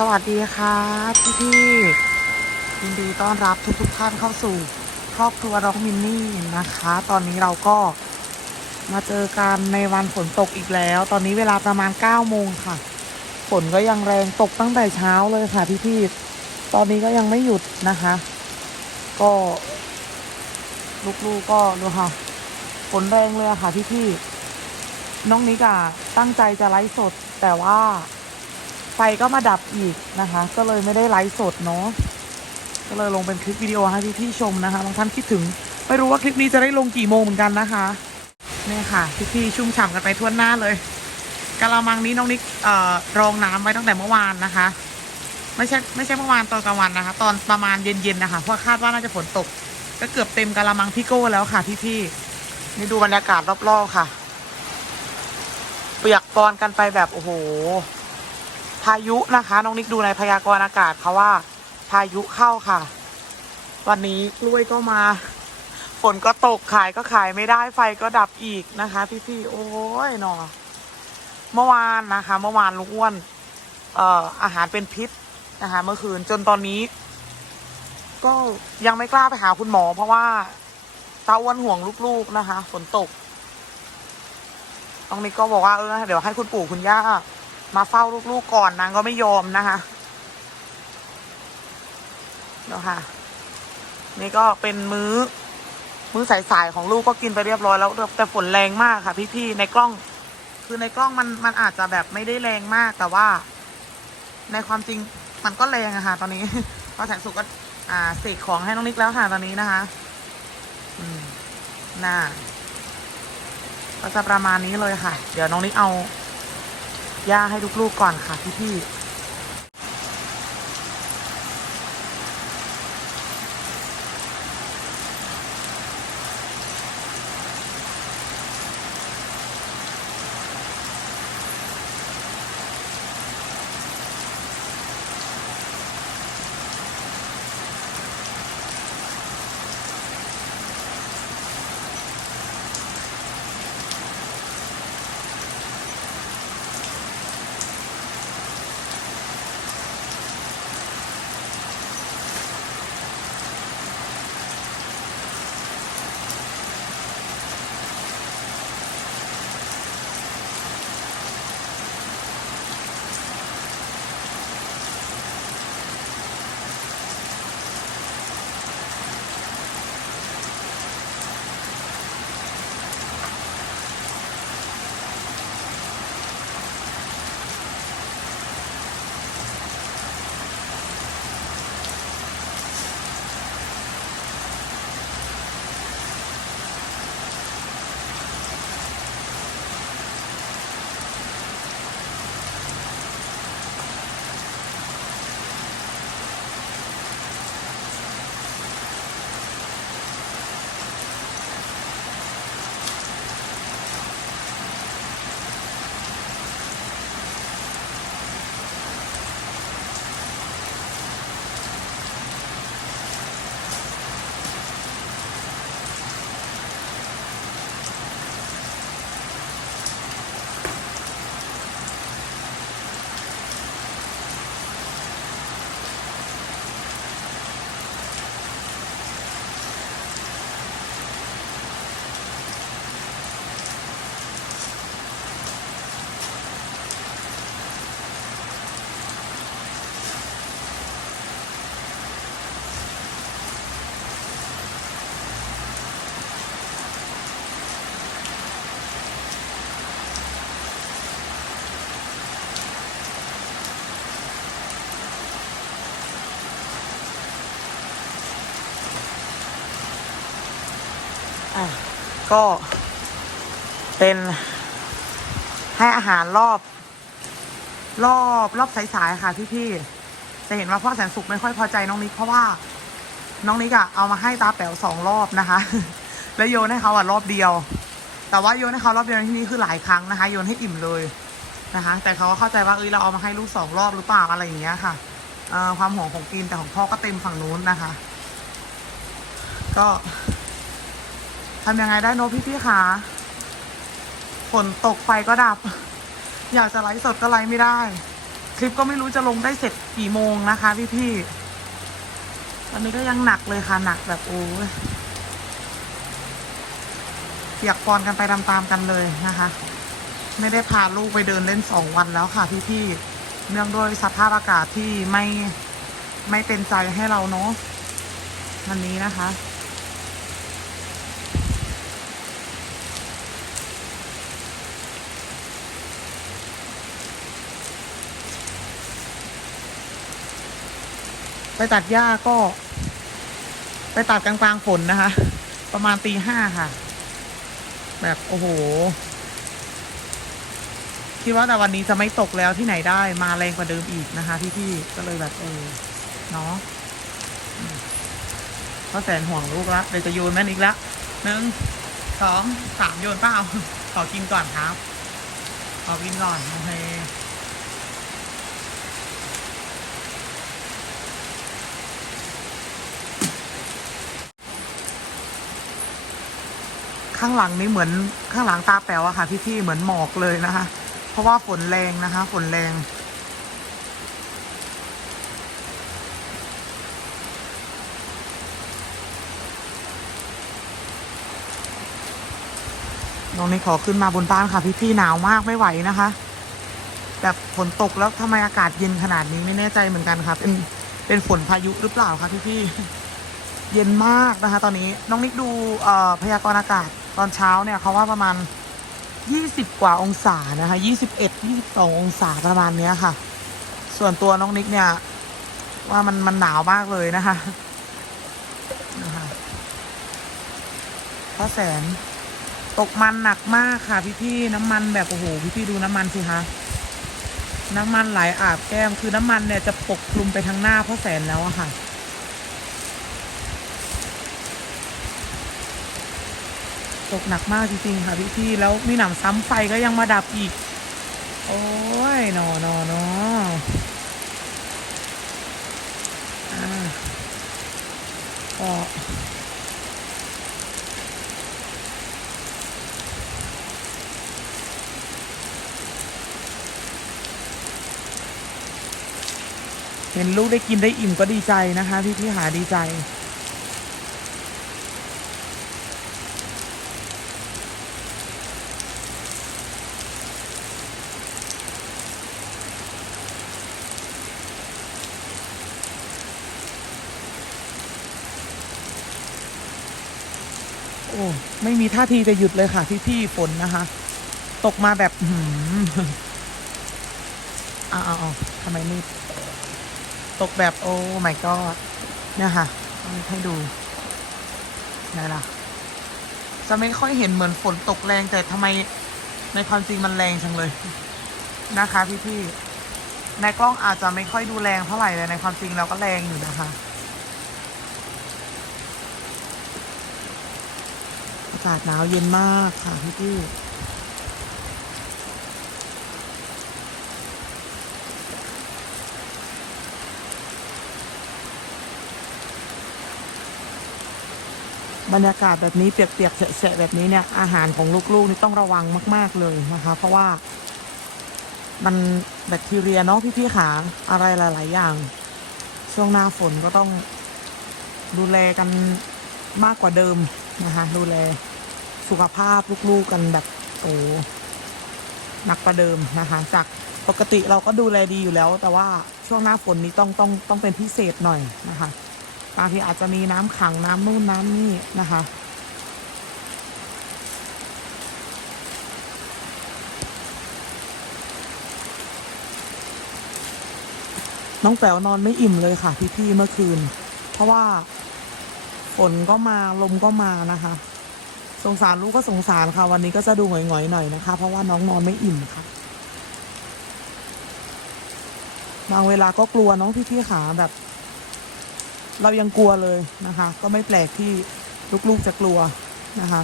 สวัสดีค่ะพี่พี่ๆยินดีต้อนรับทุกทุกๆท่านเข้าสู่ครอบครัวน้องมินนี่นะคะ ตอนนี้เราก็มาเจอกันในวันฝนตกอีกแล้ว ตอนนี้เวลาประมาณ9โมงค่ะ ฝนก็ยังแรงตกตั้งแต่เช้าเลยค่ะพี่พี่ๆตอนนี้ก็ยังไม่หยุดนะคะ ก็ลูกๆก็ดูค่ะฝนแรงเลยค่ะพี่พี่ๆน้องนิกอะตั้งใจจะไลฟ์สดแต่ว่า ไฟก็มาดับอีกนะคะ ก็เลยไม่ได้ไลฟ์สดเนาะก็เลยลงเป็นคลิปวิดีโอให้พี่ๆชมนะคะบางท่านคิดถึงไม่รู้ว่าคลิปนี้จะได้ลงกี่โมงเหมือนกันนะคะเนี่ยค่ะพี่ๆชุ่มฉ่ำกันไปทั่วหน้าเลยกะละมังนี้น้องนิกเอ่อรองน้ำไว้ตั้งแต่เมื่อวานนะคะ ไม่ใช่ไม่ใช่เมื่อวานตอนกลางวันนะคะ ตอนประมาณเย็นๆนะคะเพราะคาดว่าน่าจะฝนตก ก็เกือบเต็มกะละมังพี่โก้แล้วค่ะพี่ๆนี่ดูบรรยากาศรอบๆค่ะ เปียกปอนกันไปแบบโอ้โห พายุนะคะ น้องนิกดูในพยากรณ์อากาศเขาว่า พายุเข้าค่ะ วันนี้กล้วยก็มา ฝนก็ตกขายก็ขายไม่ได้ไฟก็ดับอีกนะคะ พี่ๆโอ้ยหนอเมื่อวานนะคะ เมื่อวานลุงอ้วน เอ่ออาหารเป็นพิษนะคะ เมื่อคืนจนตอนนี้ ก็ยังไม่กล้าไปหาคุณหมอ เพราะว่าตาอ้วนห่วงลูกๆนะคะ ฝนตกน้องนิกก็บอกว่าเออเดี๋ยวให้คุณปู่คุณย่า มาเฝ้าลูกๆก่อนนางก็ไม่ยอมนะคะเดี๋ยวค่ะ นี่ก็เป็นมื้อ มื้อสายๆของลูกก็กินไปเรียบร้อยแล้วแต่ฝนแรงมากค่ะพี่ๆในกล้อง คือในกล้องมันมันอาจจะแบบไม่ได้แรงมากแต่ว่า ในความจริงมันก็แรงอะค่ะ ตอนนี้พอแสงสุกก็อ่าเสกของให้น้องนิกแล้วค่ะตอนนี้นะคะ อืมน่าก็จะประมาณนี้เลยค่ะ เดี๋ยวน้องนิกเอา ย่าให้ลูกๆก่อนค่ะพี่ๆ ก็เป็นให้อาหารรอบ รอบรอบสายๆค่ะพี่ๆจะเห็นว่าพ่อแสนสุขไม่ค่อยพอใจน้องนิกเพราะว่า น้องนิกอะเอามาให้ตาแป๋วสองรอบนะคะ แล้วโยนให้เขาอะรอบเดียว แต่ว่าโยนให้เขารอบเดียวที่นี้คือหลายครั้งนะคะ โยนให้อิ่มเลยนะคะ แต่เขาก็เข้าใจว่าเอ้ยเราเอามาให้ลูกสองรอบหรือเปล่าอะไรอย่างเงี้ยค่ะความห่วงของกินแต่ของพ่อก็เต็มฝั่งนู้นนะคะ ก็ ทำยังไงได้โนตพี่ๆคะฝนตกไฟก็ดับ อยากจะไลฟ์สดก็ไลฟ์ไม่ได้ คลิปก็ไม่รู้จะลงได้เสร็จกี่โมงนะคะ พี่ๆตอนนี้ก็ยังหนักเลยค่ะ หนักแบบโอ้ยเปียกปอนกันไปตามๆกันเลยนะคะ ไม่ได้พาลูกไปเดินเล่นสองวันแล้วค่ะ พี่ๆเนื่องด้วยสภาพอากาศที่ไม่ไม่เป็นใจให้เราเนาะวันนี้นะคะ ไปตัดหญ้าก็ ไปตัดกลางๆฝนนะคะ ประมาณตีห้าค่ะ แบบโอ้โห คิดว่าแต่วันนี้จะไม่ตกแล้วที่ไหนได้มาแรงกว่าเดิมอีกนะคะ พี่ๆก็เลยแบบเออเนาะก็แสนห่วงลูกละเดี๋ยวจะโยนแม่นอีกละหนึ่งสองสามโยนเปล่าขอกินก่อนครับ ขอกินก่อนโอเค ข้างหลังนี่เหมือนข้างหลังตาแป๋วอะค่ะพี่ๆเหมือนหมอกเลยนะคะ เพราะว่าฝนแรงนะคะ ฝนแรงตรงนี้ขอขึ้นมาบนบ้านค่ะ พี่ๆหนาวมากไม่ไหวนะคะ แบบฝนตกแล้วทำไมอากาศเย็นขนาดนี้ไม่แน่ใจเหมือนกันค่ะ เป็นเป็นฝนพายุหรือเปล่าคะพี่ๆเย็นมากนะคะ ตอนนี้น้องนิกดูเอ่อพยากรณ์อากาศ ตอนเช้าเนี่ยเขาว่าประมาณ 20 กว่าองศานะคะ21 22 องศาประมาณเนี้ยค่ะ ส่วนตัวน้องนิกเนี่ย ว่ามันมันหนาวมากเลยนะคะนะคะพระแสนตกมันหนักมากค่ะ พี่ๆน้ำมันแบบโอ้โหพี่ๆดูน้ำมันสิคะน้ำมันไหลอาบแก้มคือน้ำมันเนี่ยจะปกคลุมไปทั้งหน้าพระแสนแล้วอะค่ะ ตกหนักมากจริงๆค่ะพี่ๆแล้วมีหนำซ้ำไฟก็ยังมาดับอีก โอ้ยนอนอนออ่าก็เห็นลูกได้กินได้อิ่มก็ดีใจนะคะ พี่ๆหาดีใจ อ้ไม่มีท่าทีจะหยุดเลยค่ะพี่พี่ๆฝนนะคะ ตกมาแบบอื้อหืมอ้าวทำไมมืดตกแบบโอ้ my god เนี่ยค่ะให้ดูไหนล่ะ จะไม่ค่อยเห็นเหมือนฝนตกแรงแต่ทำไมในความจริงมันแรงจังเลยนะคะพี่พี่ๆในกล้องอาจจะไม่ค่อยดูแรงเท่าไหร่แต่ในความจริงเราก็แรงอยู่นะคะากาศหนาวเย็นมากค่ะพี่พี่บรรยากาศแบบนี้เปียกๆแฉะๆแบบนี้เนี่ยอาหารของลูกๆนี่ต้องระวังมาก ๆเลยนะคะ เพราะว่ามันแบคทีเรียเนาะพี่ๆขาอะไรหลาย ๆ อย่าง ช่วงหน้าฝนก็ต้องดูแลกันมากกว่าเดิมนะคะดูแล สุขภาพลูกๆกันแบบโอ้หนักประเดิมนะคะ จากปกติเราก็ดูแลดีอยู่แล้ว แต่ว่าช่วงหน้าฝนนี้ต้องต้องต้องเป็นพิเศษหน่อยนะคะบางทีอาจจะมีน้ำขังน้ำนู่นน้ำนี่นะคะน้องแป๋วนอนไม่อิ่มเลยค่ะพี่ๆเมื่อคืน เพราะว่าฝนก็มาลมก็มานะคะ สงสารลูกก็สงสารค่ะ วันนี้ก็จะดูหงอยๆหน่อยนะคะ เพราะว่าน้องนอนไม่อิ่มค่ะบางเวลาก็กลัวน้องพี่ๆขาแบบ เรายังกลัวเลยนะคะ ก็ไม่แปลกที่ลูกๆจะกลัวนะคะ